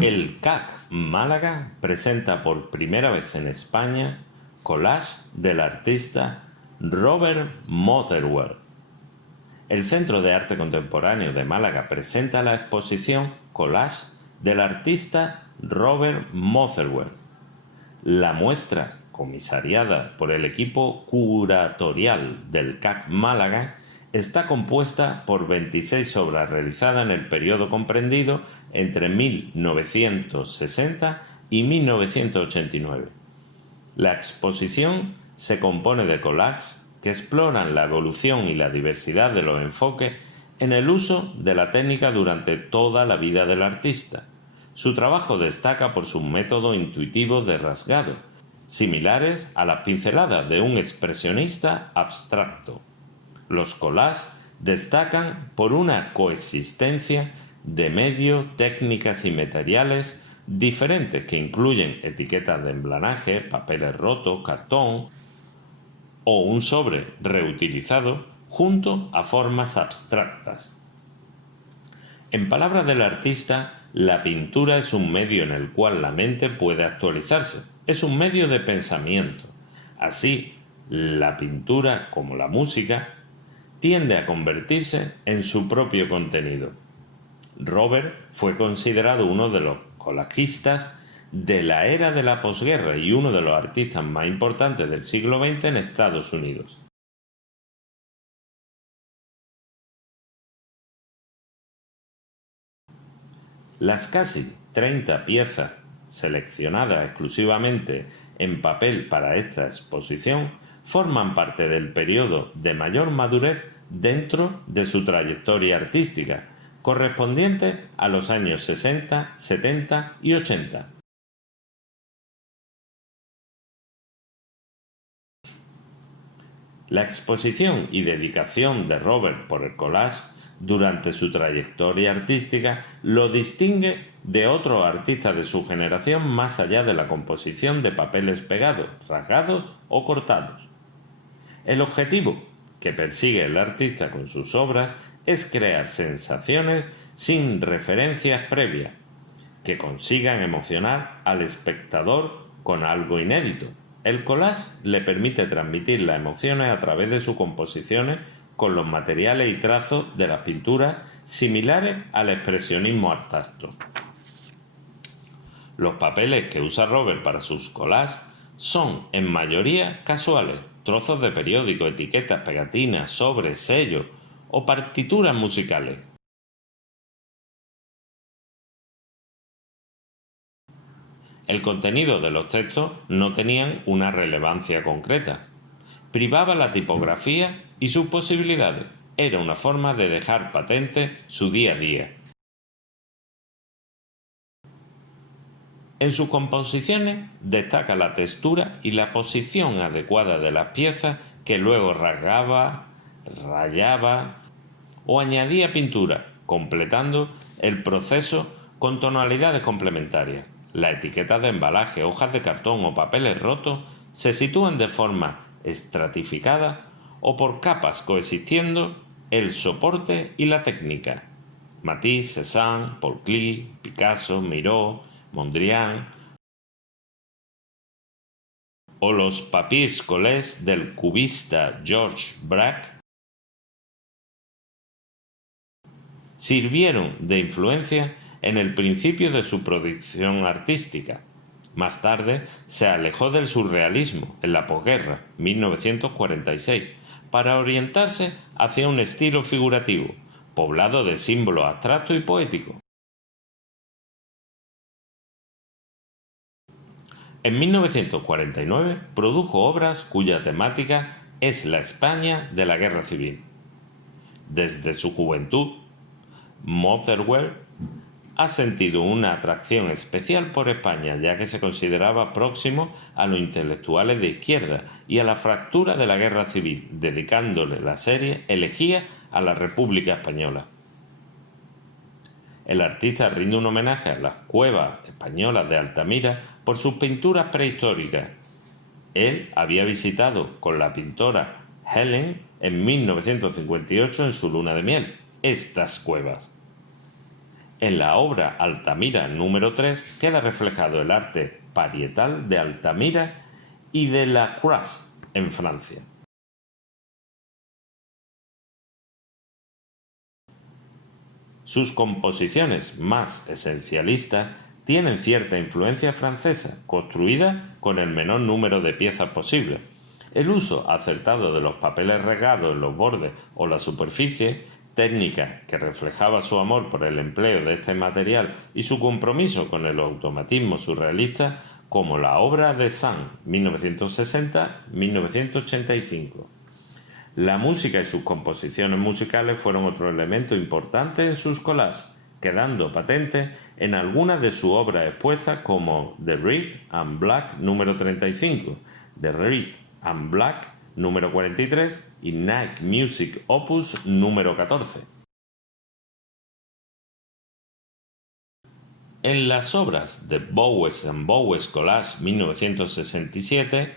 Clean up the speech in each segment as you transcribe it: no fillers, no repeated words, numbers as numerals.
El CAC Málaga presenta por primera vez en España collage del artista Robert Motherwell. El Centro de Arte Contemporáneo de Málaga presenta la exposición Collage del artista Robert Motherwell. La muestra, comisariada por el equipo curatorial del CAC Málaga, está compuesta por 26 obras realizadas en el periodo comprendido entre 1960 y 1989. La exposición se compone de collages que exploran la evolución y la diversidad de los enfoques en el uso de la técnica durante toda la vida del artista. Su trabajo destaca por su método intuitivo de rasgado, similares a las pinceladas de un expresionista abstracto. Los collages destacan por una coexistencia de medios, técnicas y materiales diferentes que incluyen etiquetas de emblanaje, papeles rotos, cartón o un sobre reutilizado junto a formas abstractas. En palabras del artista, la pintura es un medio en el cual la mente puede actualizarse, es un medio de pensamiento. Así, la pintura, como la música, tiende a convertirse en su propio contenido. Robert fue considerado uno de los collajistas de la era de la posguerra y uno de los artistas más importantes del siglo XX en Estados Unidos. Las casi 30 piezas seleccionadas exclusivamente en papel para esta exposición forman parte del periodo de mayor madurez dentro de su trayectoria artística, correspondiente a los años 60, 70 y 80. La exposición y dedicación de Robert por el collage durante su trayectoria artística lo distingue de otros artistas de su generación más allá de la composición de papeles pegados, rasgados o cortados. El objetivo que persigue el artista con sus obras es crear sensaciones sin referencias previas, que consigan emocionar al espectador con algo inédito. El collage le permite transmitir las emociones a través de sus composiciones con los materiales y trazos de las pinturas similares al expresionismo al tacto. Los papeles que usa Robert para sus collages son en mayoría casuales, trozos de periódico, etiquetas, pegatinas, sobres, sellos o partituras musicales. El contenido de los textos no tenían una relevancia concreta. Privaba la tipografía y sus posibilidades. Era una forma de dejar patente su día a día. En sus composiciones destaca la textura y la posición adecuada de las piezas que luego rasgaba, rayaba o añadía pintura, completando el proceso con tonalidades complementarias. Las etiquetas de embalaje, hojas de cartón o papeles rotos se sitúan de forma estratificada o por capas coexistiendo el soporte y la técnica. Matisse, Cézanne, Paul Klee, Picasso, Miró, Mondrian o los papiers collés del cubista Georges Braque sirvieron de influencia en el principio de su producción artística. Más tarde se alejó del surrealismo en la posguerra, 1946, para orientarse hacia un estilo figurativo, poblado de símbolos abstractos y poéticos. En 1949 produjo obras cuya temática es la España de la Guerra Civil. Desde su juventud, Motherwell ha sentido una atracción especial por España, ya que se consideraba próximo a los intelectuales de izquierda y a la fractura de la Guerra Civil, dedicándole la serie Elegía a la República Española. El artista rinde un homenaje a las cuevas españolas de Altamira por sus pinturas prehistóricas. Él había visitado con la pintora Helen en 1958 en su luna de miel estas cuevas. En la obra Altamira número 3 queda reflejado el arte parietal de Altamira y de la Creuse, en Francia. Sus composiciones más esencialistas tienen cierta influencia francesa, construida con el menor número de piezas posible. El uso acertado de los papeles regados en los bordes o la superficie, técnica que reflejaba su amor por el empleo de este material y su compromiso con el automatismo surrealista, como la obra de Sand, 1960-1985. La música y sus composiciones musicales fueron otro elemento importante en sus collages, quedando patente en algunas de sus obras expuestas como The Red and Black número 35, The Red and Black número 43 y Night Music Opus número 14. En las obras de Bowes and Bowes Collage 1967,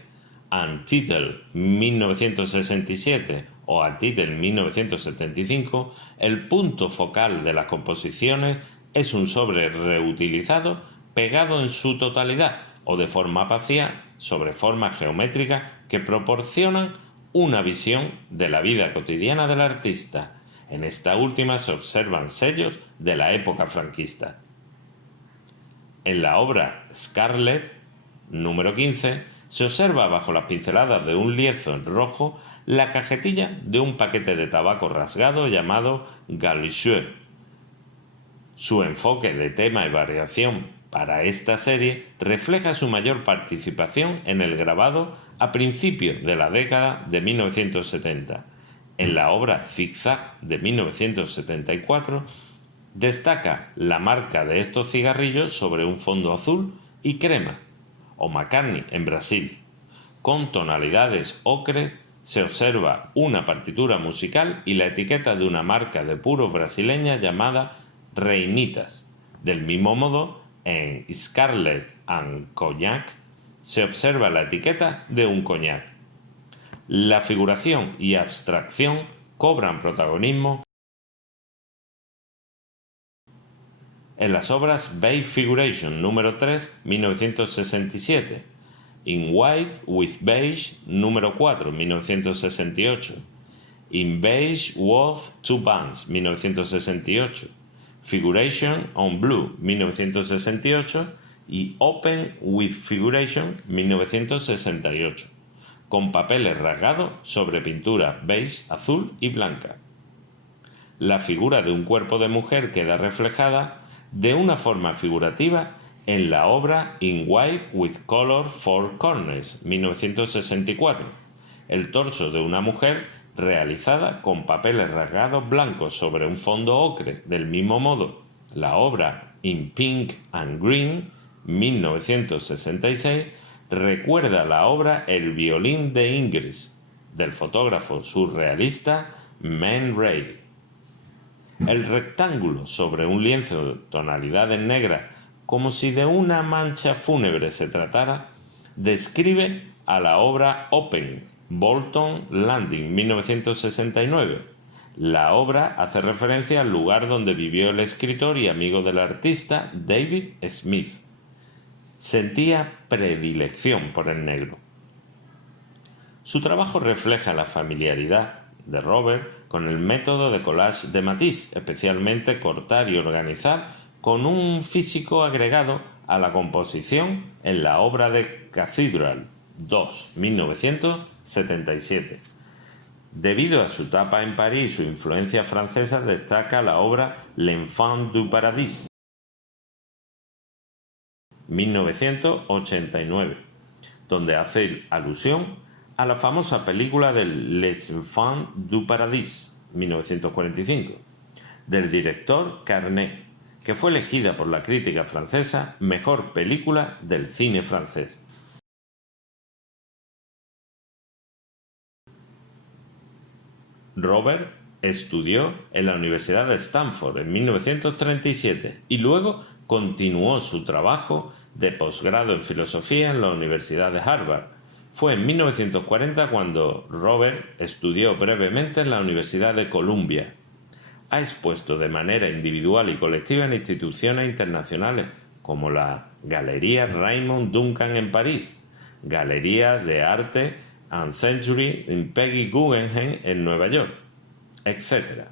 Untitled 1967 o Untitled 1975, el punto focal de las composiciones es un sobre reutilizado pegado en su totalidad o de forma parcial sobre formas geométricas que proporcionan una visión de la vida cotidiana del artista. En esta última se observan sellos de la época franquista. En la obra Scarlet, número 15, se observa bajo las pinceladas de un lienzo en rojo la cajetilla de un paquete de tabaco rasgado llamado Galicheux. Su enfoque de tema y variación para esta serie refleja su mayor participación en el grabado a principios de la década de 1970. En la obra Zigzag de 1974 destaca la marca de estos cigarrillos sobre un fondo azul y crema, o McCartney en Brasil. Con tonalidades ocres se observa una partitura musical y la etiqueta de una marca de puros brasileña llamada Reinitas. Del mismo modo, en Scarlet and Cognac se observa la etiqueta de un coñac. La figuración y abstracción cobran protagonismo en las obras Beige Figuration número 3, 1967, In White with Beige número 4, 1968, In Beige with Two Bands, 1968, Figuration on Blue, 1968 y Open with Figuration, 1968, con papeles rasgados sobre pintura beige, azul y blanca. La figura de un cuerpo de mujer queda reflejada de una forma figurativa en la obra In White with Color Four Corners, 1964, el torso de una mujer realizada con papeles rasgados blancos sobre un fondo ocre. Del mismo modo, la obra In Pink and Green, 1966, recuerda la obra El violín de Ingres, del fotógrafo surrealista Man Ray. El rectángulo sobre un lienzo de tonalidades negras, como si de una mancha fúnebre se tratara, describe a la obra Open, Bolton Landing, 1969. La obra hace referencia al lugar donde vivió el escritor y amigo del artista David Smith. Sentía predilección por el negro. Su trabajo refleja la familiaridad de Robert con el método de collage de Matisse, especialmente cortar y organizar con un físico agregado a la composición en la obra de Cathedral 2, 1977. Debido a su etapa en París y su influencia francesa, destaca la obra L'Enfant du Paradis, 1989, donde hace alusión a la famosa película de Les Enfants du Paradis, 1945, del director Carnet, que fue elegida por la crítica francesa mejor película del cine francés. Robert estudió en la Universidad de Stanford en 1937 y luego continuó su trabajo de posgrado en filosofía en la Universidad de Harvard. Fue en 1940 cuando Robert estudió brevemente en la Universidad de Columbia. ha expuesto de manera individual y colectiva en instituciones internacionales como la Galería Raymond Duncan en París, Galería de Arte and Century en Peggy Guggenheim en Nueva York, etc.